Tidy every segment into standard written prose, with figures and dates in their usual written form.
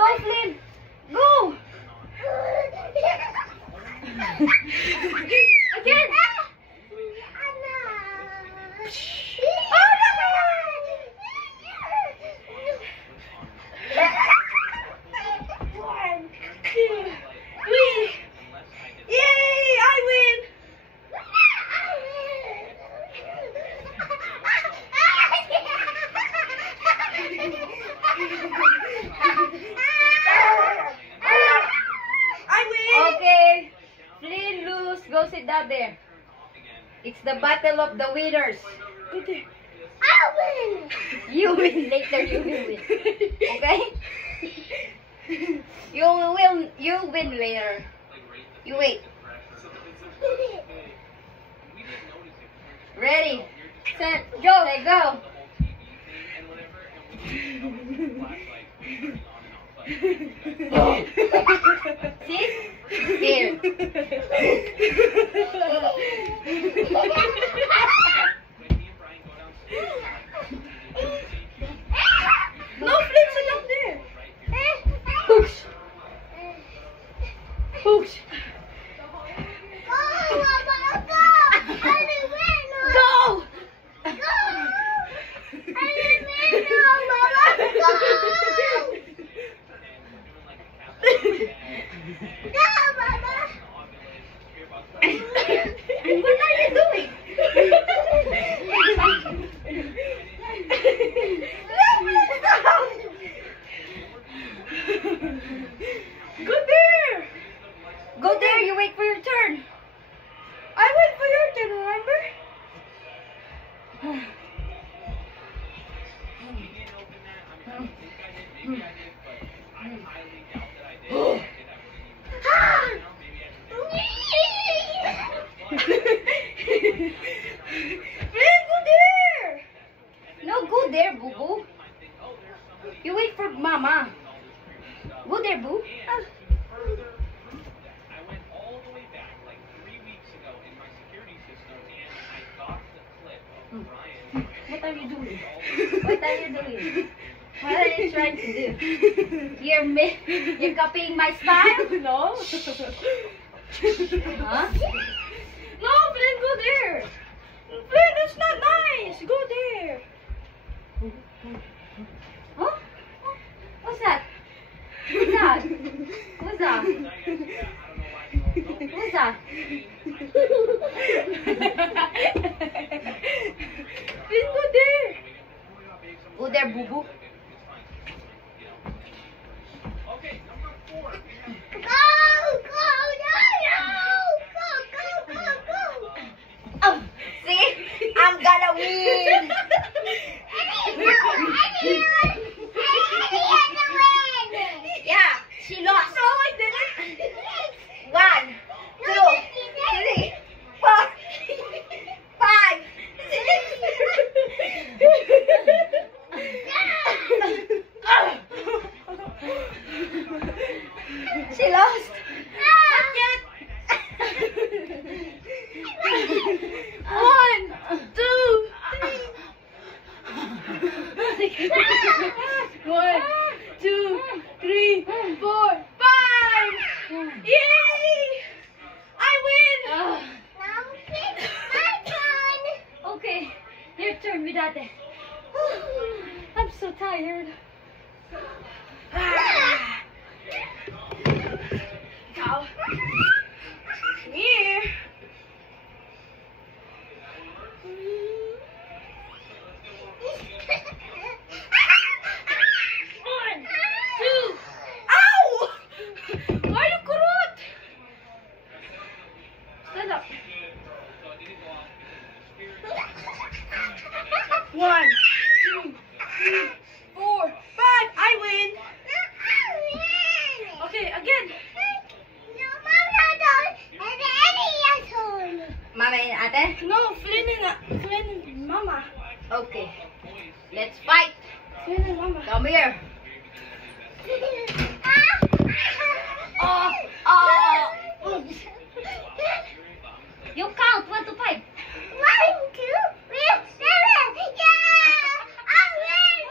Go, Flynn! Go! Again! One, two, three. Yay! I win! I win! Okay. Flynn lose. Go sit down there. It's the battle of the winners. I win! You win later. You will win. Okay? You'll win later. You wait. Ready, set, go, let go. See? Here. No, Flynn, sit down there. Push. Push. Go! What are you doing? Go there! Go there, you wait for your turn. I wait for your turn, remember? Go there! No, go there, Boo Boo. You wait for Mama. Go there, Boo. What are you doing? What are you doing? What are you trying to do? You're copying my style? No. Huh? No, Flynn, go there. Flynn, that's not nice. Go there. Huh? What's that? What's that? What's that? What's that? Flynn, go there. Go there, Boo Boo. Go, go. Oh, see? I'm gonna win. Yeah, she lost. No, I didn't. 1, 2, 3, 4, 5, 6. She lost. Not yet. 1, 2, 3. 1, 2, 3, 4, 5. Yay! I win. Okay, your turn, Vidate. I'm so tired. Go. Here. 1, 2. Ow! Why you kurot? Stand up. 1, 2, 3, 4, 5. I win. Okay, again. Mama and Ate? No, Flynn and Mama. Okay. Let's fight. Flynn and Mama. Come here. You count 1 to 5. 1, 2, 3, 7. Yeah! I win!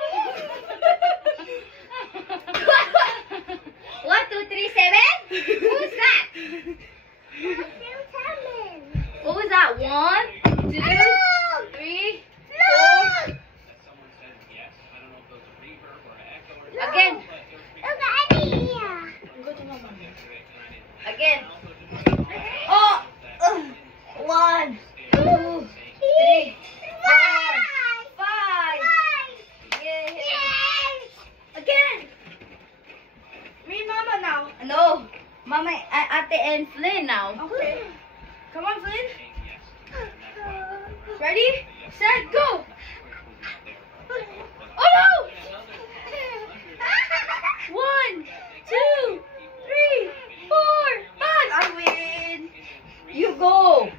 Ate and Flynn now. Okay. Come on, Flynn. Ready, set, go. Oh no! 1, 2, 3, 4, 5. I win. You go.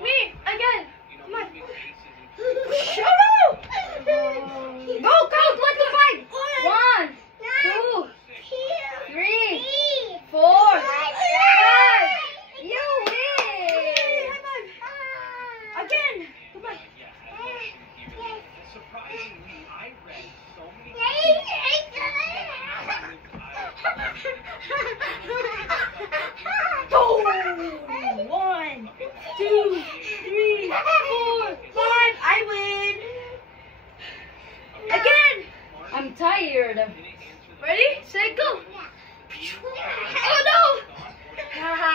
Me again. Come on. Oh no! Go, count 1 to 5. 1, 2, 3, 4, 5. You win. Again. Come on. Go! 1, 2, 3, 4, 5. I win. Again. I'm tired. Ready, set, go. Oh no! Haha.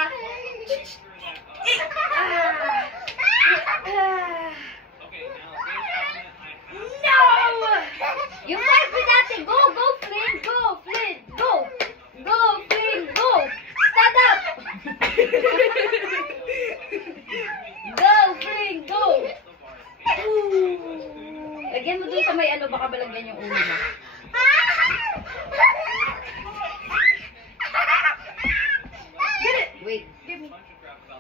No! You fight with Ate. Go, go, Flynn. Go, Flynn. Go. Go, Flynn. Go. Stand up. Go, Flynn. Go. Lagyan mo dun sa may ano, baka balagyan yung ulo mo. Get it. Wait. Give me.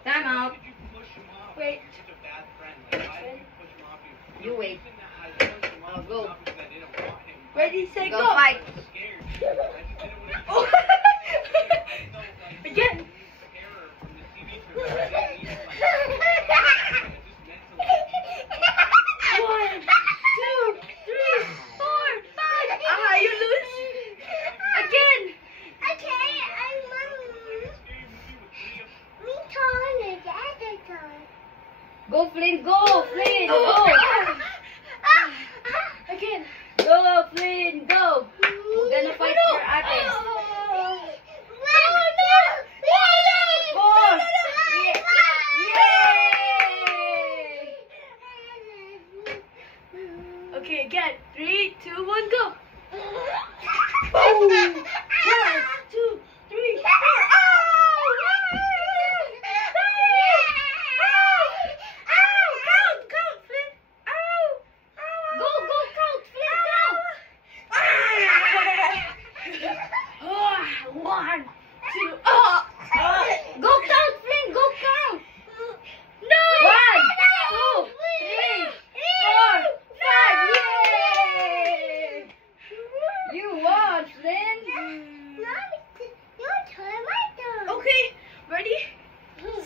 Time out. Wait. You wait. I'll go. Ready, set, Go go. fight. Oh. Again. One, two, three, 4, 5. You lose. Again. Go, Flynn. Go, Flynn. Go. Again. Go, Flynn. Go. We're gonna fight for Ate. 4. Yay! Okay, again. 3, 2, 1, go. Boom! 1, 2, 3, 4. Count, Flynn. Go, go, count, Flynn, count. 1, 2. Go count, Flynn, go count. No! 1, 2, 3, 4, 5. Yay! You won, Flynn. Okay, ready,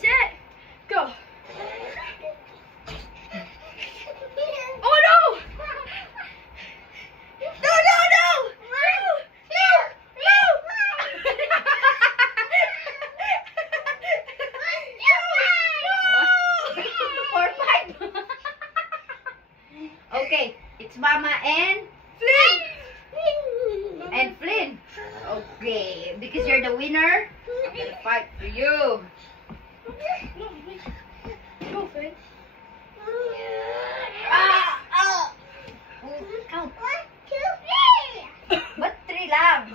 set, go. Oh no! No! Or 5. Okay, it's Mama and Flynn. Okay, because you're the winner, I'm gonna fight for you. Go, Flynn. Count. Ba't 3 lang?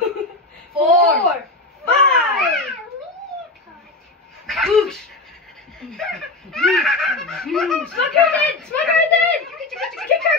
4, 5. Smack her then! Kick her!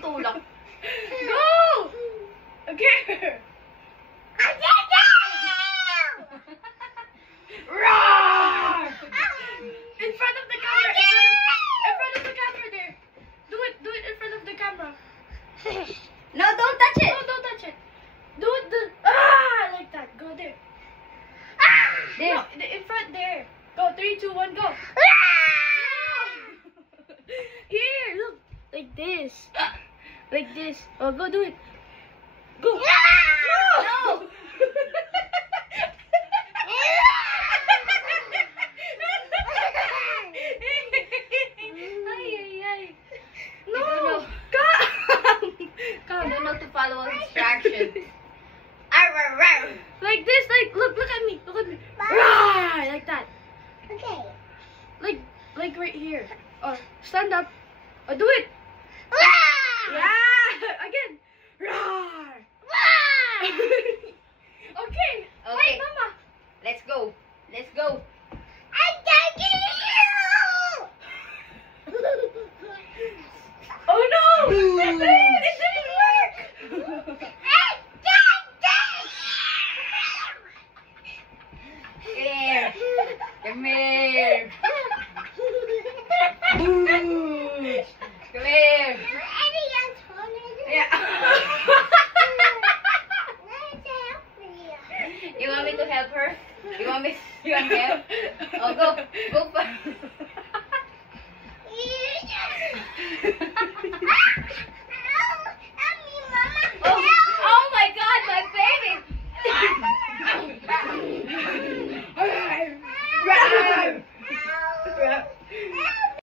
Tulak. Go! Okay. Roar! In front of the camera. In front of the camera there. Do it in front of the camera. No, don't touch it. No, don't touch it. Do it like that. Go there. There. No, in front there. Go, 3, 2, 1, go. Here, look. Like this. Like this. Oh, go do it. Go. No. No. know. Calm. You Calm. don't know to follow instructions. Like this, like look at me. Look at me. Rawr, like that. Okay. Like right here. Or stand up. Or do it. Yeah. Again. Rawr. Okay. Okay. Wait, Mama. Let's go. Let's go. Oh no! It didn't work. Here. Come here. Come here. Yeah. You want me to help her? You want me? You want help? Oh, go. Go.